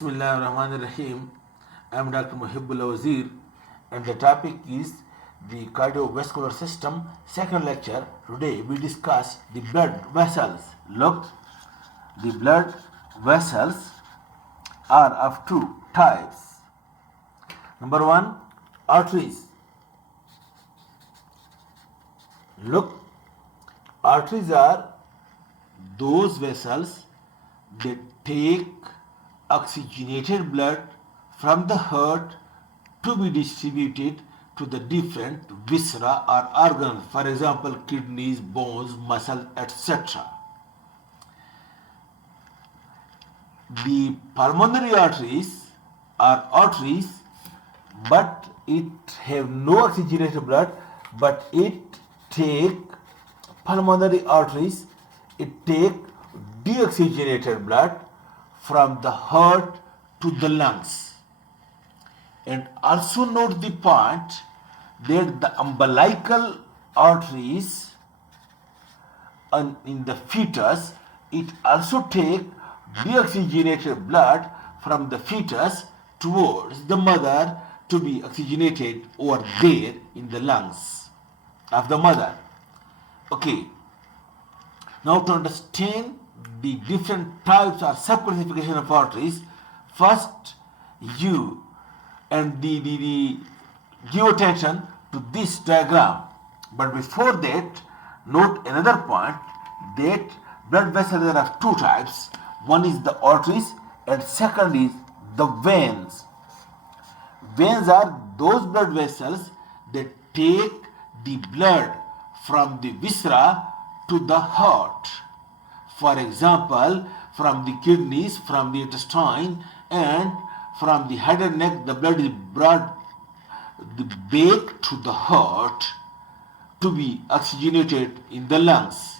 Bismillahirrahmanirrahim. I am Dr. Mohibullah Wazir, and the topic is the cardiovascular system. Second lecture. Today we discuss the blood vessels. Look, the blood vessels are of two types. Number one, arteries. Look, arteries are those vessels that take oxygenated blood from the heart to be distributed to the different viscera or organs, for example, kidneys, bones, muscles, etc. The pulmonary arteries are arteries, but it have no oxygenated blood, but it take pulmonary arteries, it take deoxygenated blood from the heart to the lungs. And also note the point that the umbilical arteries in the fetus, it also take deoxygenated blood from the fetus towards the mother to be oxygenated over there in the lungs of the mother. Okay, now to understand the different types or subclassification of arteries, first you give attention to this diagram. But before that, note another point that blood vessels are of two types. One is the arteries and second is the veins. Veins are those blood vessels that take the blood from the viscera to the heart. For example, from the kidneys, from the intestine, and from the head and neck, the blood is brought back to the heart to be oxygenated in the lungs.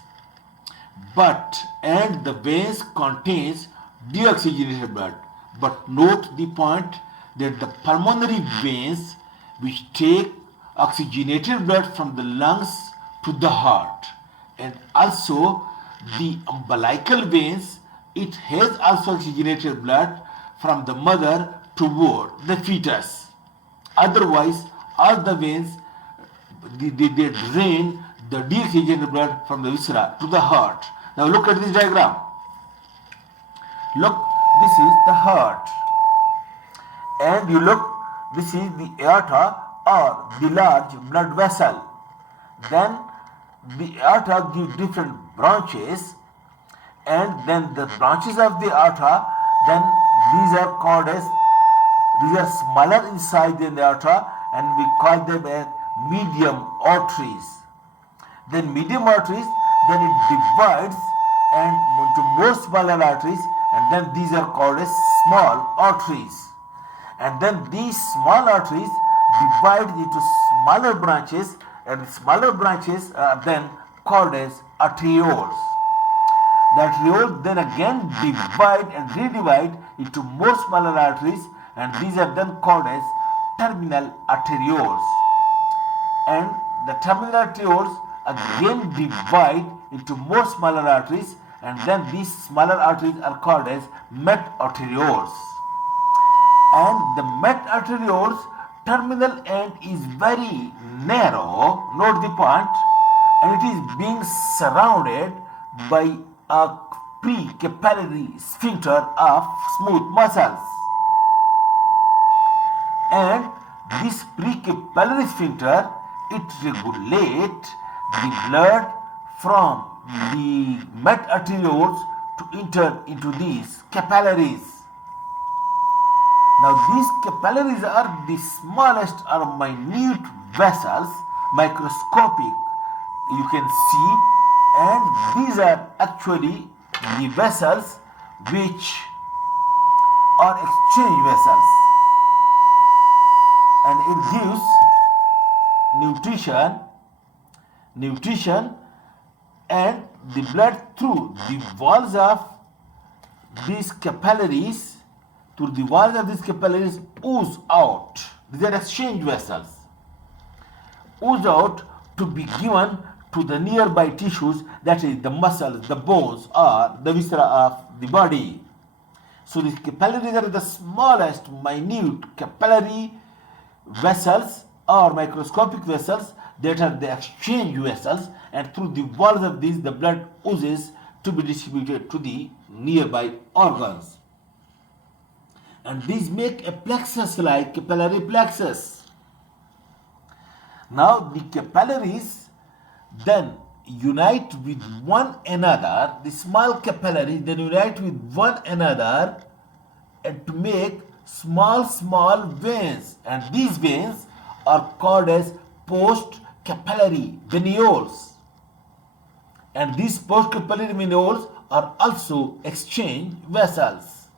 And the veins contains deoxygenated blood. But note the point that the pulmonary veins, which take oxygenated blood from the lungs to the heart, and also the umbilical veins, it has also oxygenated blood from the mother toward the fetus. Otherwise, all the veins they drain the deoxygenated blood from the viscera to the heart. Now look at this diagram. Look, this is the heart, and you look, this is the aorta or the large blood vessel. Then the aorta give different branches, and then the branches of the aorta, then these are called as, these are smaller inside the aorta, and we call them as medium arteries. Then medium arteries, then it divides and into more smaller arteries, and then these are called as small arteries. And then these small arteries divide into smaller branches, and smaller branches are then called as arterioles. The arterioles then again divide and redivide into more smaller arteries, and these are then called as terminal arterioles. And the terminal arterioles again divide into more smaller arteries, and then these smaller arteries are called as metarterioles. And the metarterioles terminal end is very narrow, note the point, and it is being surrounded by a precapillary sphincter of smooth muscles. And this precapillary sphincter, it regulates the blood from the metarterioles to enter into these capillaries. Now these capillaries are the smallest or minute vessels, microscopic, you can see, and these are actually the vessels which are exchange vessels, and it gives nutrition and the blood through the walls of these capillaries, ooze out. These are exchange vessels. Ooze out to be given to the nearby tissues, that is the muscles, the bones, or the viscera of the body. So the capillaries are the smallest minute capillary vessels or microscopic vessels that are the exchange vessels, and through the walls of these the blood oozes to be distributed to the nearby organs. And these make a plexus like capillary plexus. Now the capillaries then unite with one another, the small capillaries then unite with one another and to make small veins, and these veins are called as post capillary venules, and these post capillary venules are also exchange vessels.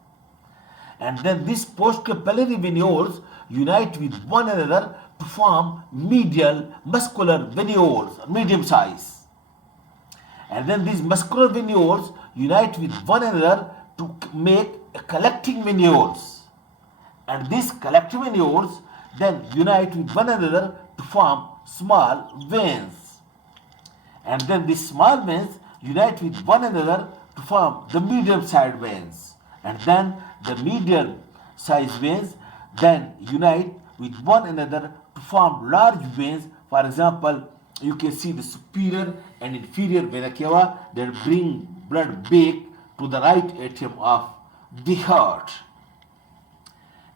And then these post capillary venules unite with one another to form medial muscular venules, medium size. And then these muscular venules unite with one another to make collecting venules. And these collecting venules then unite with one another to form small veins. And then these small veins unite with one another to form the medium-sized veins. And then the medium-sized veins then unite with one another to form large veins. For example, you can see the superior and inferior vena cava that bring blood back to the right atrium of the heart.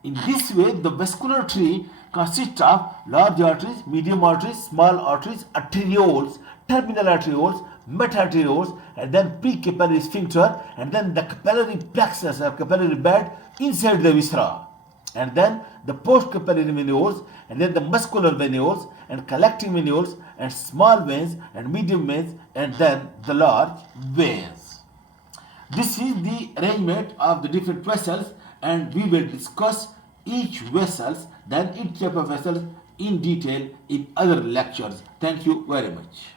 In this way, the vascular tree consists of large arteries, medium arteries, small arteries, arterioles, terminal arterioles, meta-arterioles, and then pre-capillary sphincter, and then the capillary plexus or capillary bed inside the viscera, and then the post-capillary venules, and then the muscular venules, and collecting venules, and small veins, and medium veins, and then the large veins. This is the arrangement of the different vessels, and we will discuss each vessels, then each type of vessels in detail in other lectures. Thank you very much.